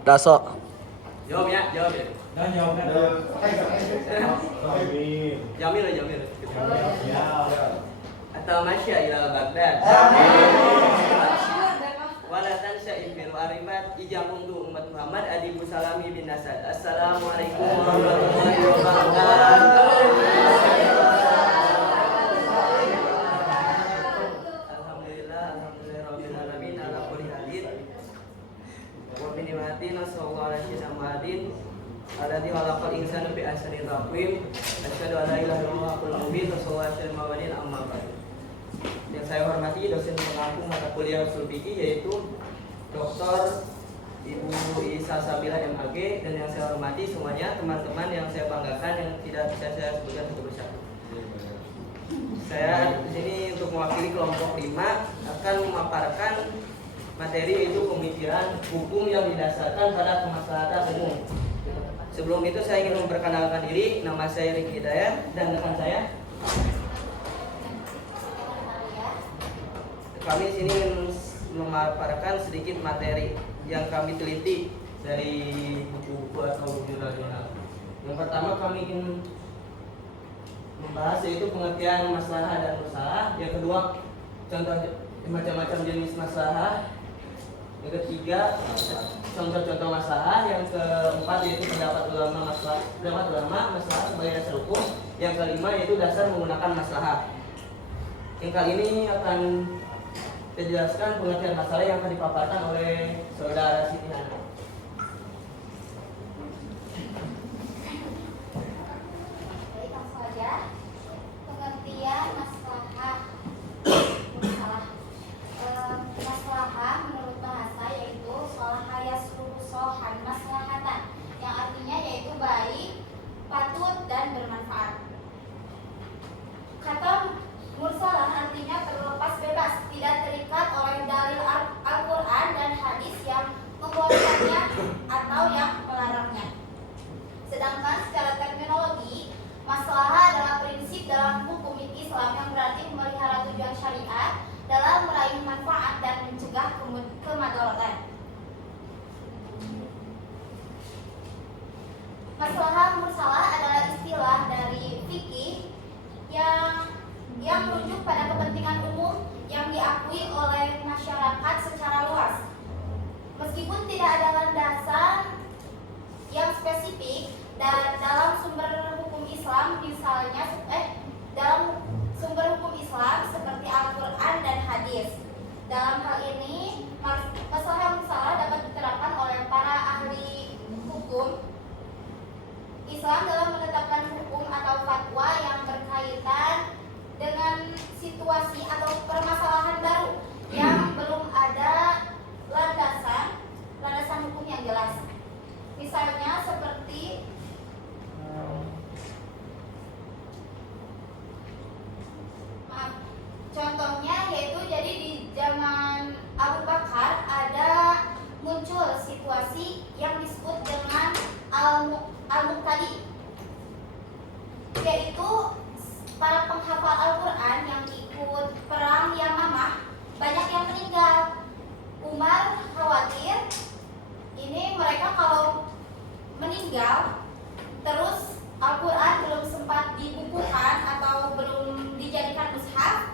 Daso. Jawab ya. Dan jawabnya Jamil. ya. Atau masya ila Baghdad. Wala tansya fil aribat ijabun tu umat Muhammad adibu salami bin nasad. Assalamualaikum warahmatullahi wabarakatuh. Alhamdulillah rabbil alamin ala kulli halin. Wa bi ni'matin sallallahu alaihi wasallam alladzi khalaqal insana bi ahsani taqwim. Asyhadu an la ilaha illallah wa mubin sallallahu alaihi wasallam amma ba'd. Yang saya hormati dosen pengampu mata kuliah usul fikih yaitu Dr. Ibu Isa Sabila MAG, dan yang saya hormati semuanya teman-teman yang saya banggakan yang tidak bisa saya sebutkan satu persatu. Saya di sini untuk mewakili kelompok 5 akan memaparkan materi yaitu pemikiran hukum yang didasarkan pada kemaslahatan umum. Sebelum itu saya ingin memperkenalkan diri, nama saya Riki Hidayat dan rekan saya. Kami di sini memaparkan sedikit materi yang kami teliti dari buku-buku atau jurnal-jurnal. Yang pertama kami ingin membahas yaitu pengertian masalah dan musalah. Yang kedua, contoh macam-macam jenis masalah. Yang ketiga, contoh-contoh masalah. Yang keempat yaitu pendapat ulama masalah sebagai dasar hukum. Yang kelima yaitu dasar menggunakan masalah. Yang kali ini akan dijelaskan pengertian masalah yang akan dipaparkan oleh saudara Siti Hana. Langsung aja. Pengertian maslahah. Maslahah menurut bahasa yaitu salaha yasluhu sohan maslahatan, yang artinya yaitu baik, patut dan bermanfaat. Kata mursalah artinya terlepas bebas, tidak terikat oleh dalil Al-Quran dan hadis yang membolehkannya atau yang melarangnya. Sedangkan secara terminologi, maslahah adalah prinsip dalam hukum Islam yang berarti memelihara tujuan syariat dalam meraih manfaat dan mencegah kemadharatan. Maslahah mursalah adalah istilah dari fikih yang merujuk pada kepentingan umum yang diakui oleh masyarakat secara luas. Meskipun tidak ada landasan yang spesifik dalam sumber hukum Islam, dalam sumber hukum Islam seperti Al-Quran dan hadis. Dalam hal ini, masalah mursalah dapat diterapkan oleh para ahli hukum Islam dalam menetapkan hukum atau fatwa yang berkaitan dengan situasi atau permasalahan baru yang belum ada landasan hukum yang jelas. Misalnya seperti contohnya yaitu jadi di zaman Abu Bakar ada muncul situasi yang disebut dengan al-muqtadi, yaitu para penghafal Al-Quran yang ikut perang Yamamah banyak yang meninggal. Umar khawatir ini mereka kalau meninggal terus Al-Quran belum sempat dibukukan atau belum dijadikan mushaf,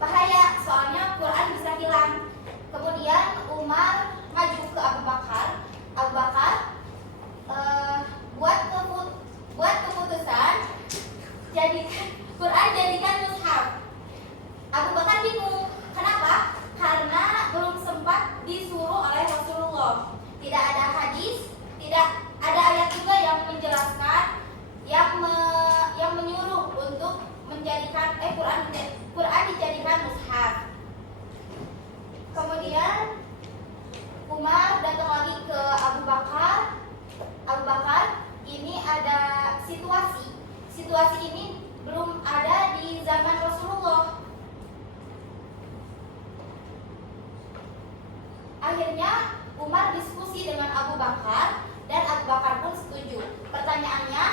bahaya, soalnya Quran bisa hilang. Kemudian Umar maju ke Abu Bakar. Abu Bakar buat keputusan jadikan mushaf. Abu Bakar bingung. Kenapa? Karena belum sempat disuruh oleh Rasulullah. Tidak ada hadis, tidak ada ayat juga yang menjelaskan yang menyuruh untuk menjadikan Quran dijadikan mushaf. Kemudian Umar datang lagi ke Abu Bakar. Abu Bakar, ini ada situasi ini belum ada di zaman Rasulullah. Akhirnya Umar diskusi dengan Abu Bakar dan Abu Bakar pun setuju. Pertanyaannya,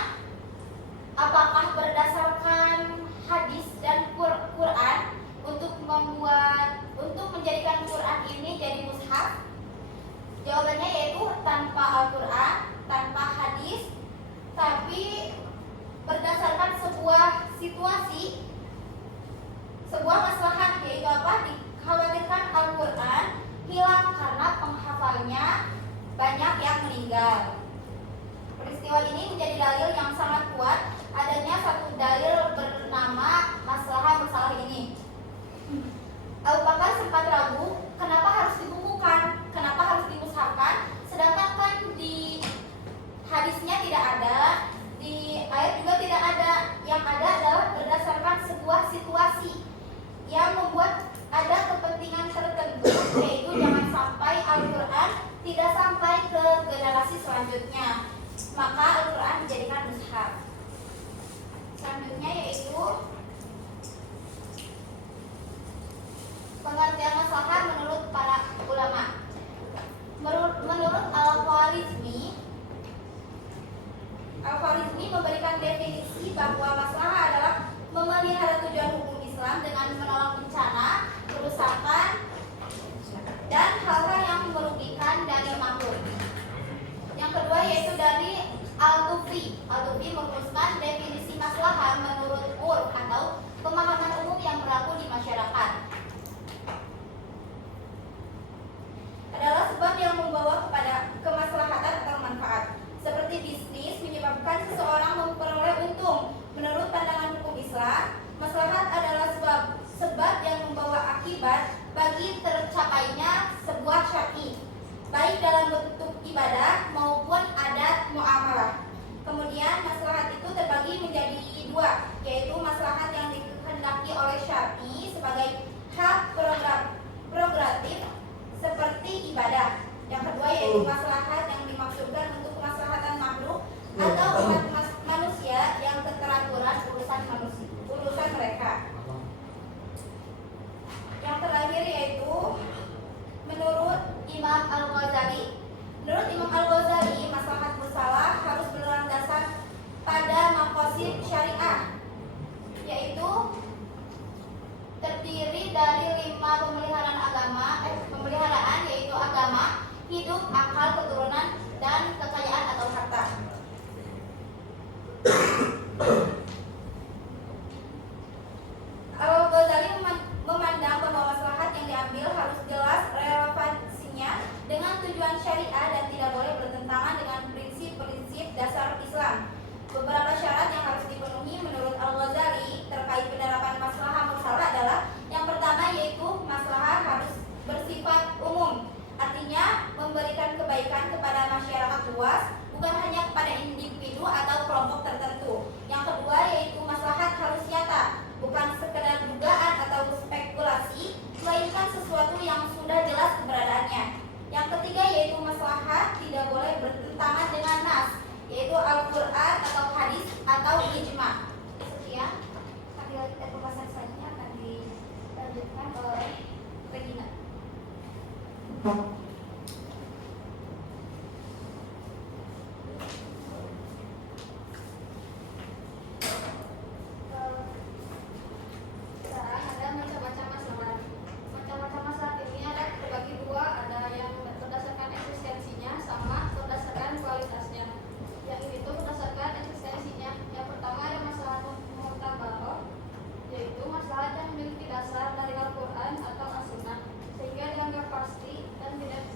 apakah berdasarkan hadis dan Quran untuk menjadikan Quran ini jadi mushaf? Jawabannya yaitu tanpa Al-Quran, tanpa hadis, tapi berdasarkan sebuah situasi, sebuah maslahat, yaitu apa? Dikhawatirkan Al-Quran hilang karena penghafalnya banyak yang meninggal. Peristiwa ini menjadi dalil yang sangat kuat adanya satu dalil bernama maslahah bersalah ini. Abu Bakar sempat ragu kenapa harus dibukukan, kenapa harus dimushafkan, sedangkan kan di hadisnya tidak ada, di ayat juga tidak ada. Yang ada adalah berdasarkan sebuah situasi yang membuat ada kepentingan tertentu, yaitu jangan sampai Al-Quran tidak sampai ke generasi selanjutnya, maka Al-Quran dijadikan mushaf. Selanjutnya yaitu pengertian maslahah menurut para ulama. Menurut Al-Khwarizmi memberikan definisi bahwa maslahah adalah memelihara tujuan hukum Islam dengan menolong bencana, kerusakan, dan hal-hal yang merugikan dari makhluk. Yang kedua yaitu dari Al-Tufi. Al-Tufi merumuskan definisi maslahah menurut urf atau pemahaman umum yang berlaku di masyarakat. Adalah sebab yang membawa kepada kemaslahatan atau manfaat. Seperti bisnis menyebabkan seseorang memperoleh untung. Menurut pandangan hukum Islam, maslahat adalah sebab yang membawa akibat bagi tercapainya sebuah syar'i, baik dalam bentuk ibadah maupun adat muamalah. Kemudian maslahat itu terbagi menjadi dua, yaitu maslahat yang dikehendaki oleh syar'i sebagai hak prerogatif seperti ibadah. Yang kedua yaitu maslahat yang dimaksudkan untuk kemaslahatan makhluk atau umat manusia yang keteraturan urusan mereka. Yang terakhir yaitu menurut Imam Al-Ghazali. Menurut Imam Al-Ghazali, maslahat bersalah harus berlandaskan pada maqasid syariah, yaitu terdiri dari 5 pemeliharaan yaitu agama, hidup, akal, keturunan, dan kekayaan atau harta. Al-Ghazali memandang bahwa maslahat yang diambil harus jelas relevansinya dengan tujuan syariah dan tidak boleh bertentangan dengan prinsip-prinsip dasar Islam. Beberapa syarat yang harus dipenuhi menurut Al-Ghazali terkait penerapan maslahah mursalah adalah yang pertama yaitu maslahah harus bersifat umum, artinya memberikan kebaikan kepada masyarakat luas, bukan hanya kepada individu atau kelompok tertentu. Yang kedua yaitu maslahat harus nyata, bukan sekedar dugaan atau spekulasi, melainkan sesuatu yang sudah jelas keberadaannya. Yang ketiga yaitu maslahat tidak boleh bertentangan dengan nas, yaitu Al-Quran atau hadis atau ijma. Sekian, pembahasan selanjutnya akan dilanjutkan oleh Regina. Sekarang ada macam-macam masalah. Macam-macam masalah ini ada terbagi dua, ada yang berdasarkan eksistensinya sama berdasarkan kualitasnya. Yang ini tuh berdasarkan eksistensinya. Yang pertama ada masalah mu'tabaroh, yaitu masalah yang memiliki dasar dari Al-Quran atau As-Sunnah sehingga dianggap pasti dan tidak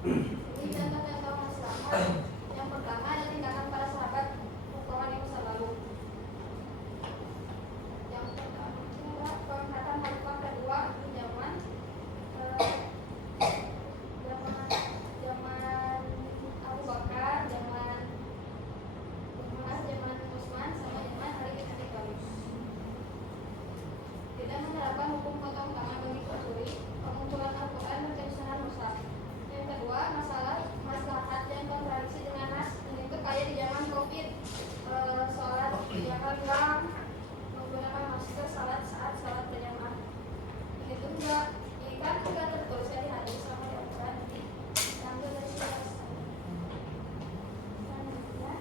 Ini contoh-contoh maslahat. Yang pertama ada tindakan para sahabat Rasulullah di masa lalu. Yang pertama adalah penghormatan khalifah kedua di zaman zaman Abu Bakar, zaman Umar, zaman Utsman, sama zaman Ali bin Abi Thalib. Tidak menerapkan hukum potong tangan bagi pencuri, pengumpulan Al-Quran dan penyusunan mushaf. Yang kedua, masalah maslahat dan kontradiksi dengan nas. Ini itu kayak di zaman Covid, sholat yang menggunakan masker saat sholat berjamaah. Itu enggak, ini kan juga tertulisnya di hadis sama di Al-Quran. Diambil dari surah selanjutnya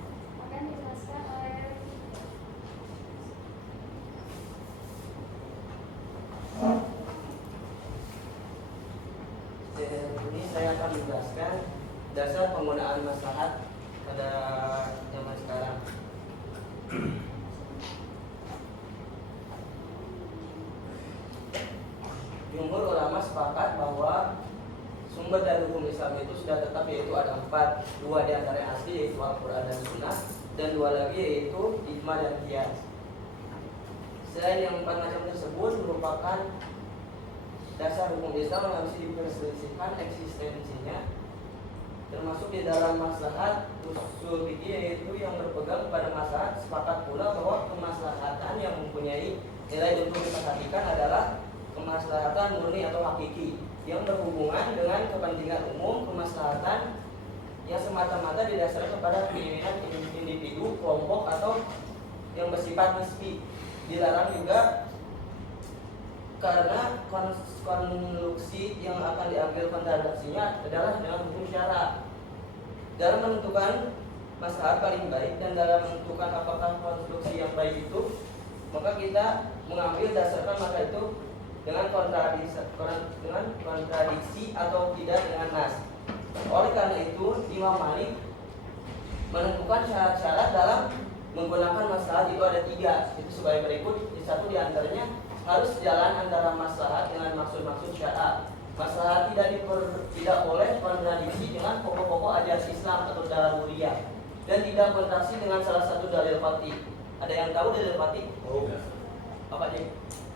akan dijelaskan oleh Ini saya akan menjelaskan dasar penggunaan maslahat pada zaman sekarang. Jumhur ulama sepakat bahwa sumber dari hukum Islam itu sudah tetap, yaitu ada 4, 2 di antara yang asli yaitu Al-Quran dan Sunnah, dan 2 lagi yaitu ijma dan qiyas. Selain yang 4 macam tersebut merupakan dasar hukum Islam yang harus diperselisihkan eksistensinya, termasuk di dalam maslahat usul fikih, yaitu yang berpegang pada maslahat. Sepakat pula bahwa kemaslahatan yang mempunyai nilai untuk diperhatikan adalah kemaslahatan murni atau hakiki yang berhubungan dengan kepentingan umum, kemaslahatan yang semata-mata didasarkan kepada keinginan individu, kelompok, atau yang bersifat nisbi. Dilarang juga karena konstruksi yang akan diambil kontradiksinya adalah dengan hukum syara. Dalam menentukan maslahat paling baik dan dalam menentukan apakah konstruksi yang baik itu, maka kita mengambil dasarkan maka itu dengan kontradiksi atau tidak dengan nas. Oleh karena itu, Imam Malik menentukan syarat-syarat dalam menggunakan maslahat itu ada 3. Itu sebagai berikut. Satu di antaranya harus jalan antara maslahat dengan maksud-maksud syara. Maslahat tidak boleh kontradiksi dengan pokok-pokok ajaran Islam atau daruriyah, dan tidak kontraksi dengan salah satu dalil qat'i. Ada yang tahu dalil qat'i? Oh. Apa aja?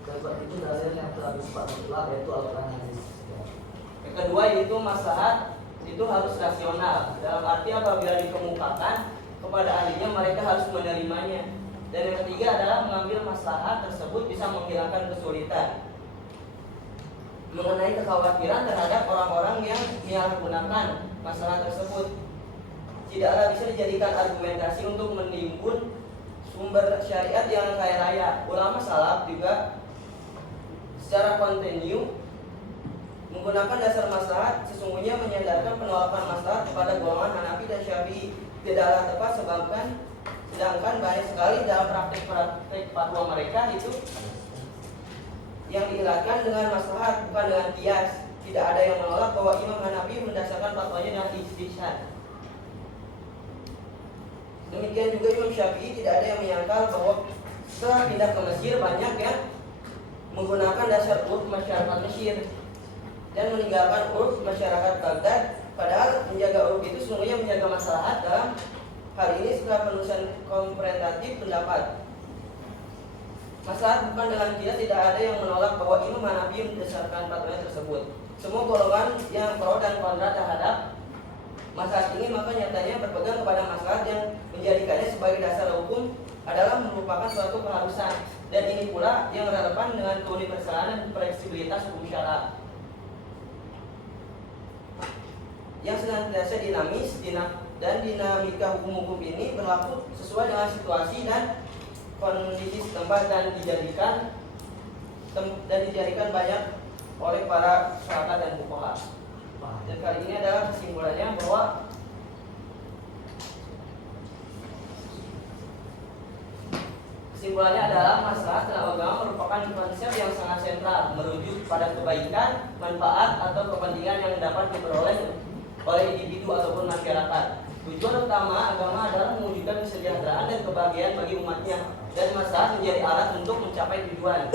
Dapat itu dalil yang telah bersifat mutlak, yaitu Al-Quran dan hadis. Yang kedua yaitu maslahat itu harus rasional. Dalam arti apabila dikemukakan kepada ahlinya mereka harus menerimanya. Dan yang ketiga adalah mengambil maslahat tersebut bisa menghilangkan kesulitan. Mengenai kekhawatiran terhadap orang-orang yang menyalahgunakan masalah tersebut, tidaklah bisa dijadikan argumentasi untuk menimbun sumber syariat yang kaya raya. Ulama salaf juga secara kontinu menggunakan dasar maslahat, sesungguhnya menyandarkan penolakan maslahat kepada golongan Hanafi dan Syafi'i tidaklah tepat, sedangkan banyak sekali dalam praktik fatwa mereka itu yang diilatkan dengan maslahat bukan dengan qiyas. Tidak ada yang menolak bahwa Imam Hanafi mendasarkan fatwanya dengan ijtihad. Demikian juga Imam Syafi'i tidak ada yang menyangkal bahwa setelah pindah ke Mesir banyak yang menggunakan dasar urf masyarakat Mesir dan meninggalkan urf masyarakat Baghdad. Padahal menjaga urf itu sesungguhnya menjaga maslahat. Dalam hal ini setelah penulisan komprehensif pendapat maslahat bukan dengan qiyas, tidak ada yang menolak bahwa Imam Hanafi mendasarkan fatwa tersebut. Semua golongan yang pro dan kontra terhadap maslahat ini maka nyatanya berpegang kepada maslahat yang menjadikannya sebagai dasar hukum adalah merupakan suatu keharusan, dan ini pula yang relevan dengan keuniversalan dan fleksibilitas hukum syara yang senantiasa dinamis dan dinamika hukum-hukum ini berlaku sesuai dengan situasi dan kondisi setempat dan dijadikan banyak oleh para sahabat dan fuqaha. Dan kali ini adalah kesimpulannya bahwa adalah masalah dalam agama merupakan konsep yang sangat sentral, merujuk pada kebaikan, manfaat atau kepentingan yang dapat diperoleh oleh individu ataupun masyarakat. Tujuan utama agama adalah mewujudkan kesejahteraan dan kebahagiaan bagi umatnya, dan maslahat menjadi alat untuk mencapai tujuan.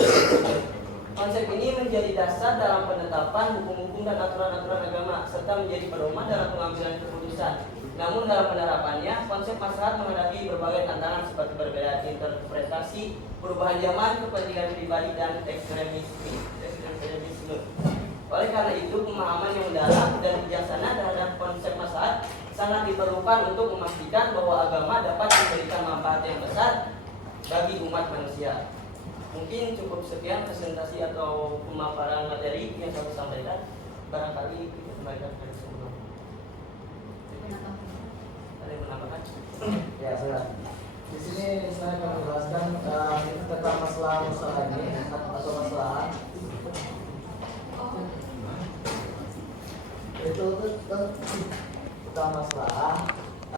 Konsep ini menjadi dasar dalam penetapan hukum-hukum dan aturan-aturan agama serta menjadi pedoman dalam pengambilan keputusan. Namun dalam penerapannya, konsep maslahat menghadapi berbagai tantangan seperti perbedaan interpretasi, perubahan zaman, kepentingan pribadi, dan ekstremisme. Oleh karena itu, pemahaman yang mendalam dan bijaksana terhadap konsep maslahat sangat diperlukan untuk memastikan bahwa agama dapat memberikan manfaat yang besar bagi umat manusia. Mungkin cukup sekian presentasi atau pemaparan materi yang saya sampaikan. Barangkali kita kembalikan ke sebelum. Ada yang menambahkan? Ya, sudah. Di sini saya akan menjelaskan tentang masalah ini atau masalah itu tentang masalah